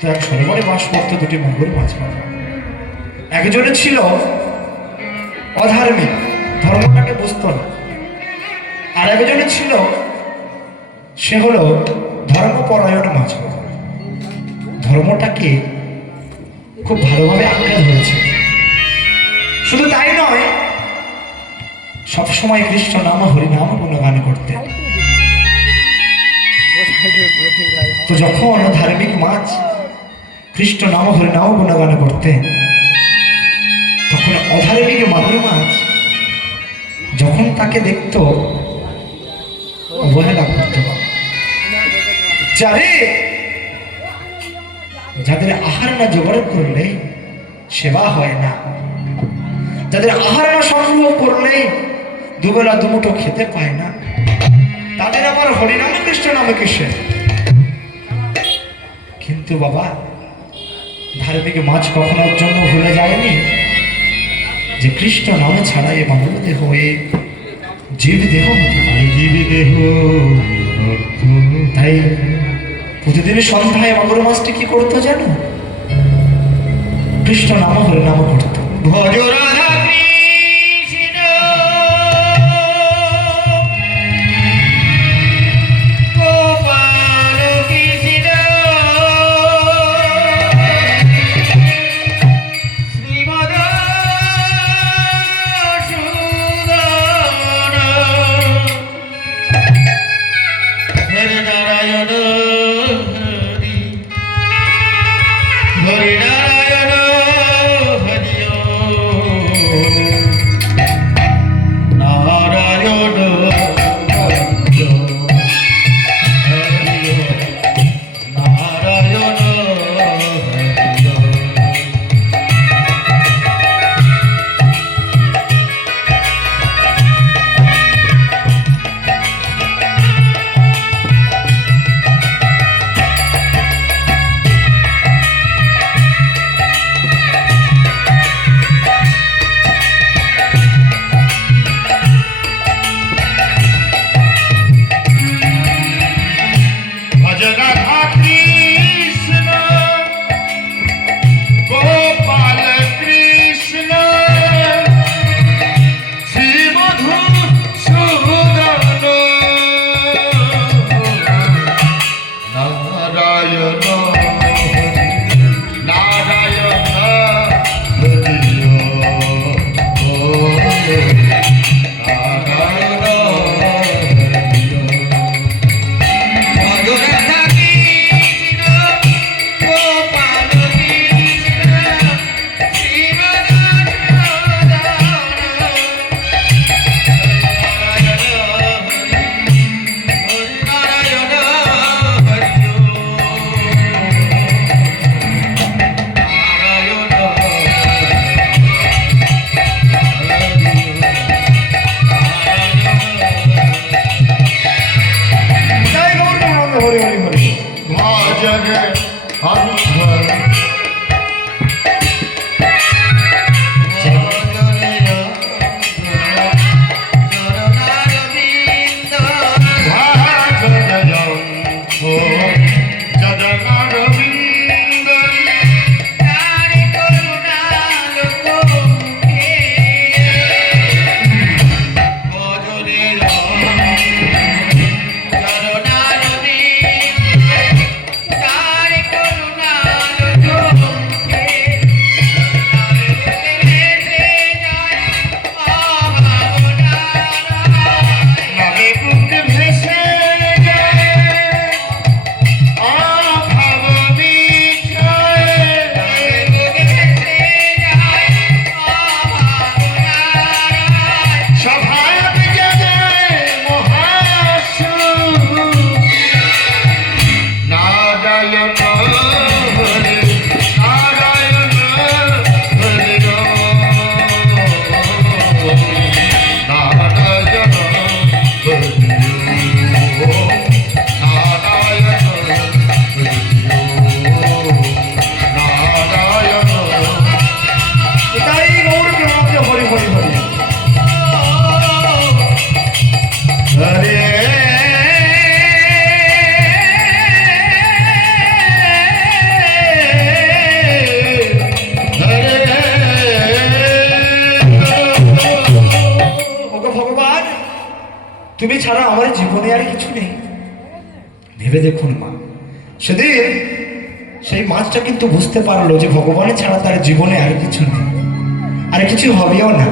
তো এক সরোবরে বাস করতো দুটি মঙ্গল মাছ বাবা একজনে ছিল অধার্মিক, ধর্মটাকে বুঝতো না। আর একজনে ছিল, সে হলো ধর্মপরায়ণ মাছ। ধর্মটাকে খুব ভালোভাবে আঁকড়ে ধরেছে। শুধু তাই নয়, সবসময় কৃষ্ণ নাম হরিনাম গুণগান করতে তো যখন ধার্মিক মাছ কৃষ্ণ নাম হরিনাম গুণগান করতে। তখন অধার্মিক মাগুর মাছ। যখন তাকে দেখত, অবহেলা করত। যারে যাদের আহার না জোগাড় করলে সেবা হয় না। যাদের আহার না সংগ্রহ করলে দুবেলা দুমুঠো খেতে পায় না। তাদের আবার হরিনামে কৃষ্ণ নামে কিসে কিন্তু বাবা ধার্মিক মাছ কখনোর জন্য ভুলে যায়নি? যে কৃষ্ণ নামে ছাড়া এ মানব দেহ এ জীব দেহ জীব দেহ তাই প্রতিদিন সন্ধ্যায় মাগুর মাছটি কি করতো জানো? কৃষ্ণ নাম হরিনাম করতো। ভজ হরি নারায়ণ ভেবে দেখুন মা। সেদিন সেই মাছটা কিন্তু বুঝতে পারল যে ভগবানের ছাড়া তার জীবনে আর কিছু নেই। আর কিছু হবেও না।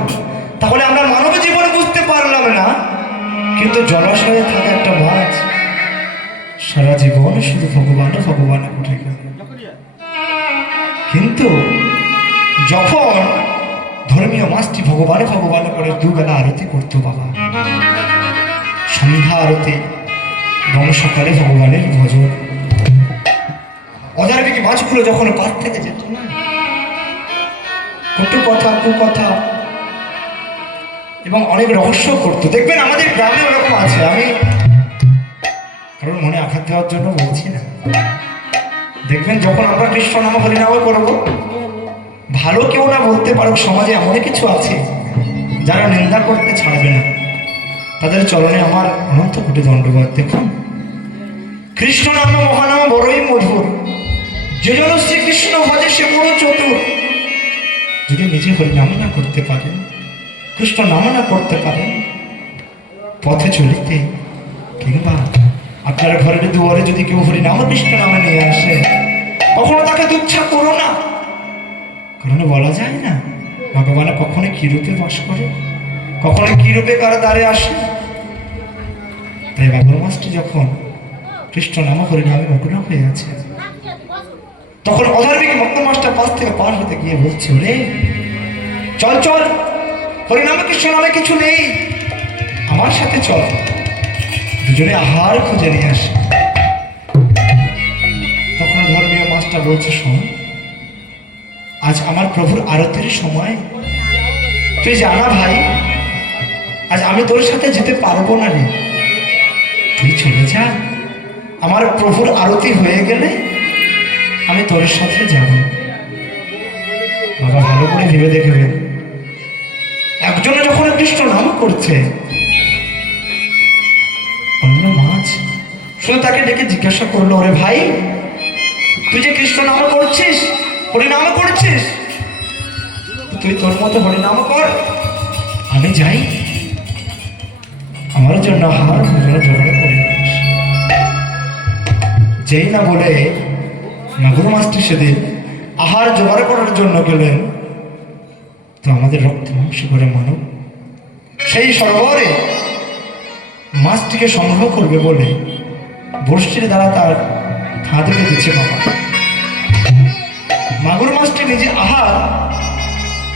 তাহলে আমরা মানব জীবনে বুঝতে পারলাম না। কিন্তু জলাশয়ে থাকা একটা মাছ সারা জীবন শুধু ভগবানে ভগবানে উঠে গেল কিন্তু যখন ধর্মীয় মাছটি ভগবানে ভগবানে করে দুবেলা আরতি করতো বাবা, সন্ধ্যা আরতি এবং সকালে ভগবানের ভজন অধার্মিক মাছগুলো যখন পার থেকে যেত না। কটু কথা, কু কথা। এবং অনেক রহস্য করতো। দেখবেন আমাদের গ্রামে ওরকম আছে। আমি কারণ মনে আঘাত দেওয়ার জন্য বলছি না। দেখবেন যখন আমরা কৃষ্ণ নাম হরিনাম করব, ভালো কেউ না বলতে পারুক, সমাজে এমন কিছু আছে যারা নিন্দা করতে ছাড়বে না। তাদের চরণে আমার অনন্ত কোটি দণ্ডবাদ। দেখুন, কৃষ্ণ নাম, মহানাম, বড়ই মধুর। যে জন শ্রীকৃষ্ণ ভজে সে বড় চতুর। যদি নিজে হরিনাম না করতে পারেন, কৃষ্ণ নাম না করতে পারেন, পথে চলিতে কিংবা আপনার ঘরের দুয়ারে যদি কেউ হরিনাম কৃষ্ণ নামে নিয়ে আসে, কখনো তাকে দুচ্ছা করো না। কারণ বলা যায় না, ভগবান কখনো কি রূপে বাস করে। কখনো কি রূপে কারও দ্বারে আসে? তাই বাবুর মাসটি যখন কৃষ্ণ নাম হরিনামে মগ্ন হয়ে আছে, তখন অধার্মিক মগ্ন মাসটা পাশ থেকে পার হতে গিয়ে বলছে রে চল চল হরিনামে কৃষ্ণ নামে কিছু নেই। আমার সাথে চল। দুজনে আহার খুঁজে নিয়ে আসে। তখন ধর্মীয় মাসটা বলছে, শোন, আজ আমার প্রভুর আরতির সময়। তুই জানা ভাই আজ আমি তোর সাথে যেতে পারব না রে। তুই চলে যা। আমার প্রভুর আরতি হয়ে গেলে আমি তোর সাথে যাব। বাবা, ভালো করে ভেবে দেখবেন একজনে যখন কৃষ্ণ নাম করছে, অন্য মাছ শুধু তাকে ডেকে জিজ্ঞাসা করল, ওরে ভাই, তুই যে কৃষ্ণ নাম করছিস, হরিনাম করছিস, তুই তোর মতো হরিনাম কর। আমি যাই। আমার জন্য হার ভোজন জোগাড় করে যেই না বলে মাগুর মাছটি সেদিন আহার জোগাড় করার জন্য গেলেন, তো আমাদের রক্ত মাংস করে মানব। সেই সরোবরে মাছটিকে সংগ্রহ করবে বলে বর্ষির দ্বারা তার ফাঁদে দিচ্ছে বাবা। মাগুর মাছটি নিজে আহার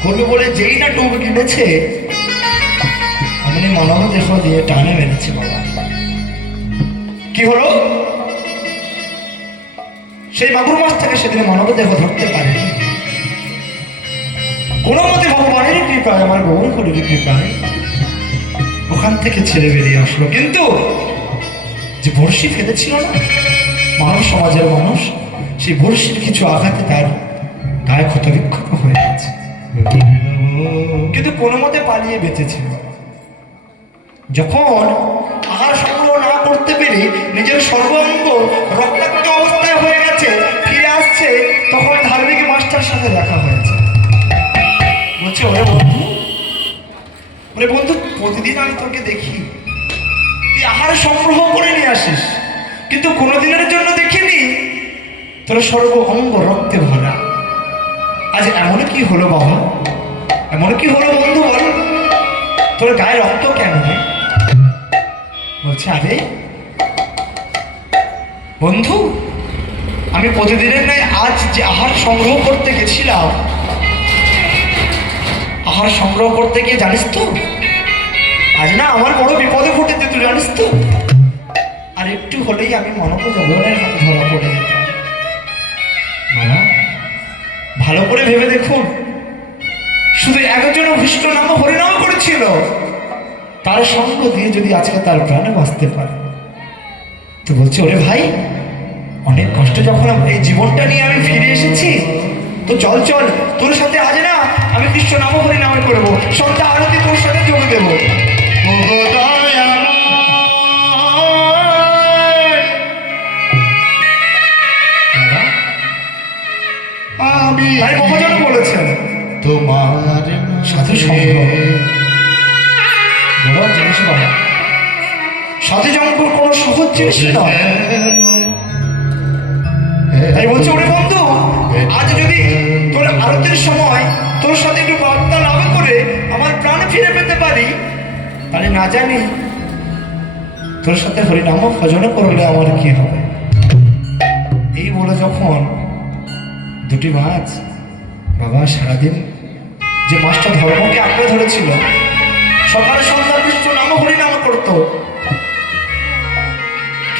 করবে বলে যেই না ডুব কিনেছে অমনি মনোহ দেহ দিয়ে টানে মেরেছে বাবা। কি হলো? সেই মাগুর মাছ থেকে সেদিন মানব দেহ ধরতে পারে কোনো মতে ভগবানের কৃপায়, আমার গৌর হরির কৃপায় ওখান থেকে ছেড়ে বেরিয়ে আসলো। কিন্তু যে বড়শি ফেলেছিল না, মানব সমাজের মানুষ, সেই বড়শির কিছু আঘাতে তার গায়ে ক্ষত বিক্ষত হয়ে গেছে। কিন্তু কোনো মতে পালিয়ে বেঁচেছিল। যখন আহার সংগ্রহ না করতে পেরে নিজের সর্বাঙ্গ রক্তাক্ত অবস্থায় হয়ে গেছে, ফিরে আসছে, তখন ধার্মিক মাস্টার সাথে দেখা হয়েছে। বলছে, ওরে বন্ধু ওরে বন্ধু, প্রতিদিন আমি তোকে দেখি। তুই আহার সংগ্রহ করে নিয়ে আসিস, কিন্তু কোনোদিনের জন্য দেখিনি। তোর সর্ব অঙ্গ রক্তে ভরা। আজ এমন কি হলো বাবা? এমন কি হলো বন্ধু বল? তোর গায়ে রক্ত কেন রে? বলছে, আরে? বন্ধু, আমি প্রতিদিনের নয় আজ যে আহার সংগ্রহ করতে গেছিলাম, আহার সংগ্রহ করতে গিয়ে জানিস তো, আজ না আমার বড় বিপদে ঘটেছে তুই জানিস তো। আর একটু হলেই আমি মানব জগনের হাতে ধরা পড়ে যেতাম। ভালো করে ভেবে দেখুন, শুধু একজন ভীষ্ম নাম হরিনাম করেছিল। তার সঙ্গ দিয়ে যদি আজকে তার প্রাণে বাঁচতে পারে। তো বলছে ওরে ভাই অনেক কষ্ট যখন আমি এই জীবনটা নিয়ে আমি ফিরে এসেছি। তো চল চল তোর সাথে আজ না আমি কৃষ্ণ নাম হরিনামে করব। সন্ধ্যা আরতি তোর সাথে যোগ দেবো। আমি বলেছেন। তোমার সাধু সঙ্গ। বাবা জঙ্গল কোনো সহজ জিনিস নয়। তাই বলছি ওরে বন্ধু আজ যদি তোর আরতির সময় তোর সাথে একটু বার্তা লাভ করে আমার প্রাণ ফিরে পেতে পারি তাহলে না জানি তোর সাথে হরিনাম ভজন করলে আমার কি হবে? এই বলে যখন দুটি মাছ বাবা সারাদিন যে মাছটা ধর্মকে আঁকড়ে ধরেছিল সকালে সন্ধ্যা বিষ্ণু নাম হরিনাম করতো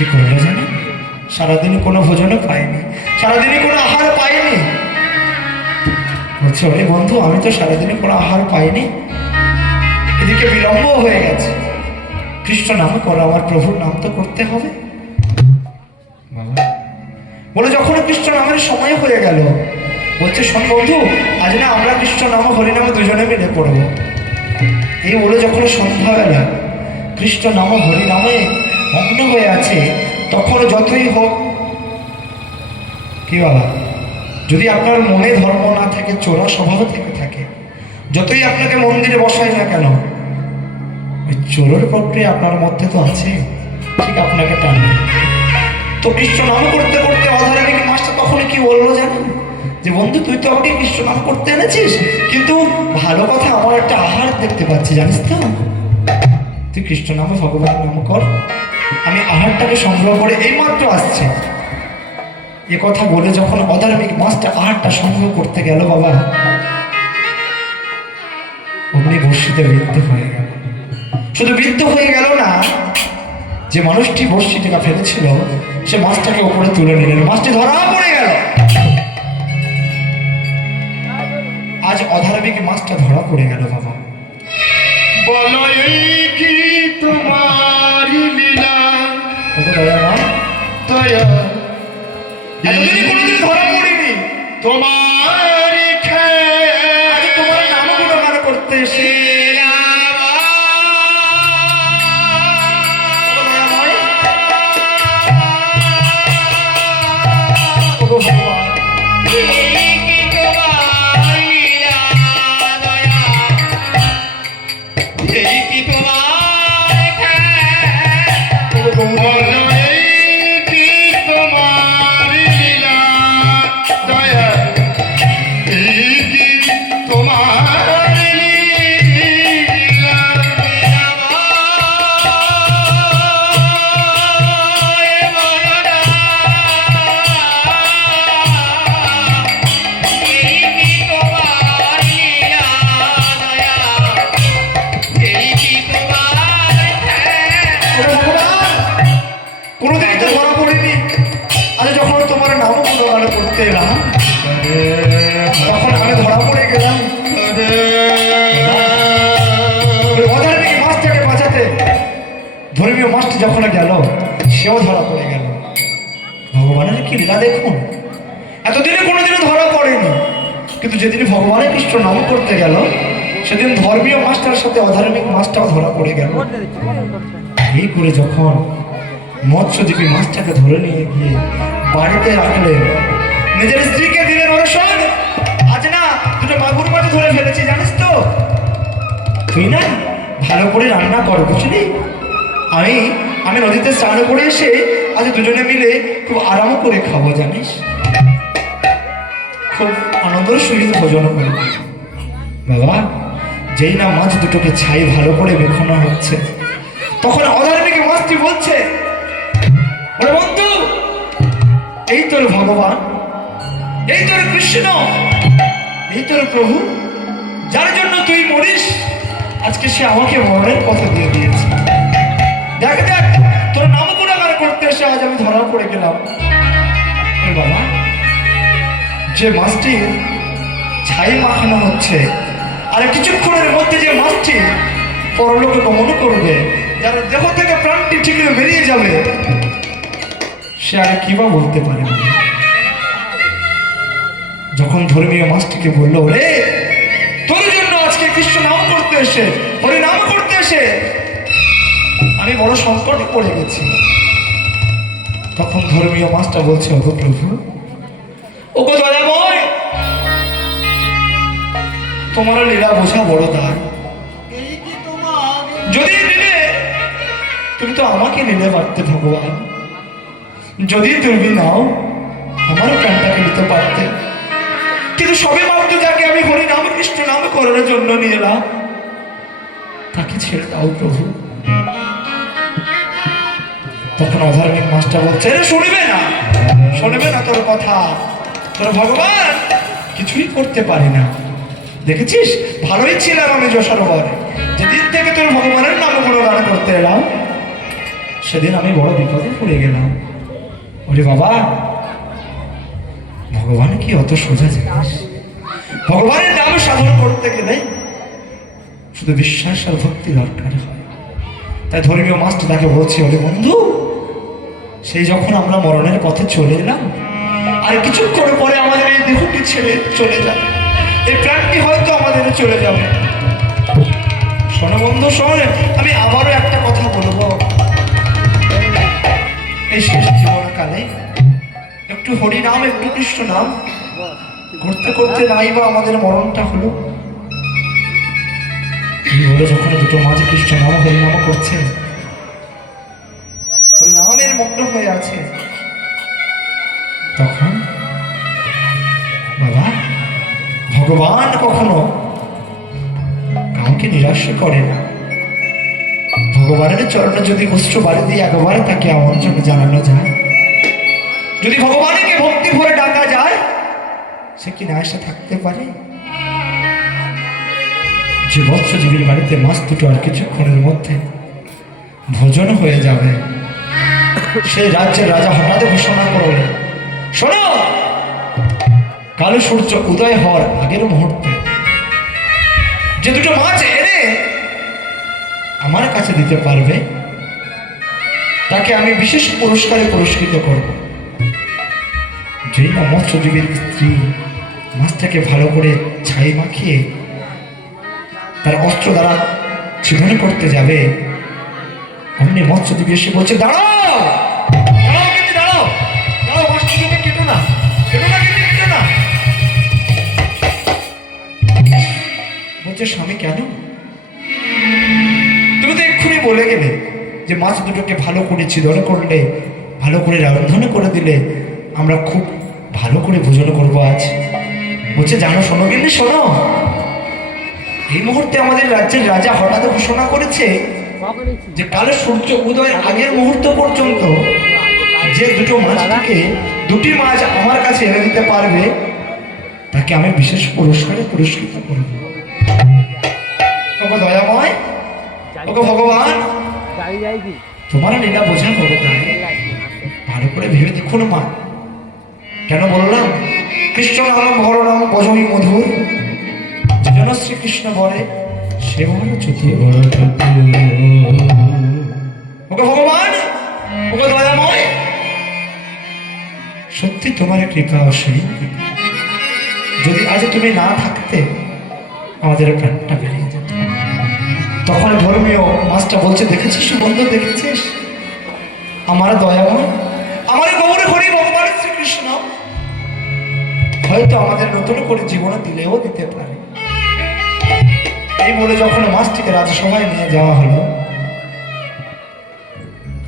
কি করল জানি? সারাদিন কোনো ভোজনও পাইনি। সারাদিনে কোনো আহার পাইনি। বলছে, ওরে বন্ধু, আমি তো সারাদিনে কোনো আহার পাইনি। এদিকে বিলম্ব হয়ে গেছে। কৃষ্ণ নাম করো, আমার প্রভুর নাম তো করতে হবে। বলে, যখন কৃষ্ণ নামের সময় হয়ে গেল, বলছে, শোন বন্ধু, আজ না আমরা কৃষ্ণ নাম হরিনামে দুজনে মিলে পড়ব এই বলে, যখন সন্ধ্যাবেলা কৃষ্ণ নাম হরিনামে মগ্ন হয়ে আছে তখন যতই হোক। কি বাবা? যদি আপনার মনে ধর্ম না থাকে, চোরা স্বভাব থেকে থাকে, যতই আপনাকে মন্দিরে বসাই না কেন, ওই চোরের প্রক্রিয়া আপনার মধ্যে তো আছে, ঠিক আপনাকে টানবে তো কৃষ্ণ নাম করতে করতে অধারানিক মাসটা তখন কি বলল জানেন? যে বন্ধু, তুই তো আমাকে কৃষ্ণ নাম করতে এনেছিস, কিন্তু ভালো কথা, আমার একটা আহার দেখতে পাচ্ছি, জানিস তো? তুই কৃষ্ণ নামে ভগবানের নাম কর। আমি আহারটাকে সংগ্রহ করে এইমাত্র আসছে। এ কথা বলে যখন অধার্মিক মাছটা আহারটা সংগ্রহ করতে গেল বাবা, অমনি বর্ষিতে বৃদ্ধ হয়ে গেল। শুধু বৃদ্ধ হয়ে গেল না, যে মানুষটি বর্ষি টেকা ফেলেছিল, সে মাছটাকে উপরে তুলে নিলেন। মাছটি ধরা পড়ে গেল। আজ অধার্মিক মাছটা ধরা পড়ে গেল বাবা। বলো কি তোমারি দয়া তোমারি তোমার নাম করতে এসে তোমারি মাছটি গেল, সেও ধরা পড়ে গেল। ভগবানের কি লীলা দেখুন? এতদিনে কোনোদিনও ধরা পড়েনি। কিন্তু যেদিন ভগবানের কৃষ্ণ নাম করতে গেল, সেদিন ধর্মীয় মাছটার সাথে অধার্মিক মাছটাও ধরা পড়ে গেল। এই করে যখন মৎস্যজীবী মাছটাকে ধরে নিয়ে গিয়ে বাড়িতে রাখলেন, নিজের স্ত্রীকে দিলেন শোন আজ না দুটো মাগুর মাছ ধরে ফেলেছি, জানিস তো? তুই না ভালো করে রান্না কর, বুঝলি? আমি আমি নদীতে স্নান করে এসে আজ দুজনে মিলে খুব আরাম করে খাব, জানিস? খুব আনন্দের সহিত ভোজন করব বাবা যেই না মাছ দুটোকে ছাই ভালো করে মেখানো হচ্ছে, তখন অধার্মিক মাছটি বলছে বন্ধু, এই তোর ভগবান, এই তোর কৃষ্ণ, এই তোর প্রভু, যার জন্য তুই মরিস, আজকে সে আমাকে মরণের পথে দিয়ে দিয়েছে। দেখ দেখ এসে আজ আমি ধরা পড়ে গেলাম। বাবা, যে মাছটি ছাই মাখানো হচ্ছে, আর কিছুক্ষণের মধ্যে যে মাছটি পরলোকে গমন করবে, যার দেহ থেকে প্রাণটি ঠিক বেরিয়ে যাবে, সে আর কি বা বলতে পারে? যখন ধর্মীয় মাছটিকে বলল রে তোর জন্য আজকে কৃষ্ণ নাম করতে এসে, হরি নাম করতে এসে, আমি বড় সংকটে পড়ে গেছি। তখন ধর্মীয় মাছটা বলছে, ওগো প্রভু, ওগো দয়াময় তোমার লীলা বোঝা বড় দায়। যদি দিলে তুমি তো আমাকে নিলে পারতে ভগবান। যদি তুমি নাও আমারও প্রাণটাকে নিতে পারতে। কিন্তু সবে মাত্র যাকে আমি হরি নাম, কৃষ্ণ নাম করার জন্য নিয়ে এলাম, তাকে ছেড়ে দাও প্রভু। তখন অধার্মিক মাস্টার বলছে রে শুনবে না শুনবে না তোর কথা। তোর ভগবান কিছুই করতে পারি না। দেখেছিস? ভালোই ছিলাম আমি যশোরবরে যেদিন থেকে তোর ভগবানের নাম গান করতে এলাম, সেদিন আমি বড় বিপদে পড়ে গেলাম। ওরে বাবা, ভগবান কি অত সোজা জিনিস? ভগবানের নাম সাধন করতে গেলে শুধু বিশ্বাস আর ভক্তি দরকার হয়। তাই ধর্মীয় মাস্টার তাকে বলছি ওরে বন্ধু সেই যখন আমরা মরণের পথে চলে এলাম, আর কিছুক্ষণ পরে আমাদের এই দেহটি ছেড়ে চলে যাবে এই প্রাণটি হয়তো আমাদের চলে যাবে। শোনো বন্ধু, শোনে আমি আবারও একটা কথা বলব। এই শেষ জীবনকালে একটু হরি নাম, একটু কৃষ্ণ নাম করতে করতে নাই বা আমাদের মরণটা হলো। যখন দুটো মাঝে কৃষ্ণ নাম হরি নাম করছে হয়ে আছে। তখন বাবা ভগবান কখনো কাউকে নিরাশ করে না। ভগবানের চরণে যদি অস্ত্র বাড়ি দিয়ে একবার তাকে জন্য জানানো যায়। যদি ভগবানকে ভক্তি ভরে ডাকা যায়, সে কি না থাকতে পারে? যে মৎস্যজীবীর বাড়িতে মাছ দুটো আর কিছুক্ষণের মধ্যে ভোজন হয়ে যাবে। সেই রাজ্যের রাজা হঠাৎ ঘোষণা করলেন, শোনো, কালো সূর্য উদয় হওয়ার আগের মুহূর্তে যে দুটো মাছ এনে আমার কাছে দিতে পারবে, তাকে আমি বিশেষ পুরস্কারে পুরস্কৃত করব। যেই না মৎস্যজীবীর স্ত্রী মাছটাকে ভালো করে ছাই মাখিয়ে তার অস্ত্র দ্বারা ছিদন করতে যাবে, অমনি মৎস্যজীবী এসে বলছে, দাঁড়াও! বলছে স্বামী কেন? তুমি তো এক্ষুনি বলে গেলে যে মাছ দুটোকে ভালো করে ছিদন করলে, ভালো করে রান্ধন করে দিলে আমরা খুব ভালো করে ভোজন করব আজ। বলছে, জানো শোনো কিন্তু শোনো। এই মুহূর্তে আমাদের রাজ্যের রাজা হঠাৎ ঘোষণা করেছে যে কালো সূর্য উদয়ের আগের মুহূর্ত পর্যন্ত যে দুটো মাছটাকে দুটি মাছ আমার কাছে এনে দিতে পারবে, তাকে আমি বিশেষ পুরস্কারে পুরস্কৃত করব। ওগো দয়াময় ওগো ভগবান? তোমার এটা বোঝা করো তাই ভালো করে ভেবে দেখুন মা। কেন বললাম? কৃষ্ণ নাম ভর নাম বজমি মধুর যেন শ্রীকৃষ্ণ বলে সে চ্যুতি বড় ওকে ভগবান ওকে দয়াময় সত্যি তোমার কৃপা অসীম। যদি আজ তুমি না থাকতে আমাদের প্রাণটা বেরিয়ে যেত তখন ধর্মীয় মাছটা বলছে, দেখেছিস বন্ধু, দেখেছিস? আমার দয়াময় আমার গৌর হরি ভগবান শ্রীকৃষ্ণ। হয়তো আমাদের নতুন করে জীবনে দিলেও দিতে পারে। এই বলে যখন মাছটিকে রাজসভায় নিয়ে যাওয়া হলো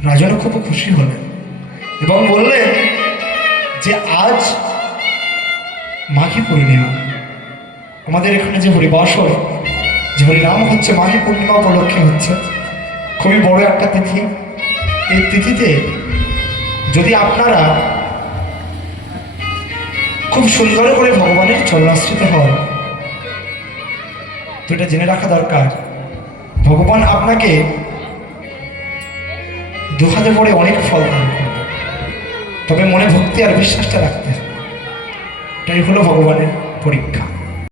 রাজনও খুব খুশি হলেন এবং বললেন যে, আজ মাঘী পূর্ণিমা। আমাদের এখানে যে হরিবাসর, যে হরিনাম হচ্ছে, মাঘী পূর্ণিমা উপলক্ষে হচ্ছে, খুবই বড় একটা তিথি। এই তিথিতে যদি আপনারা খুব সুন্দর করে ভগবানের চরণাশ্রিত হন, তো এটা জেনে রাখা দরকার। ভগবান আপনাকে দুহাতে পড়ে অনেক ফল দান তবে মনে ভক্তি আর বিশ্বাসটা রাখতে এটাই হলো ভগবানের পরীক্ষা।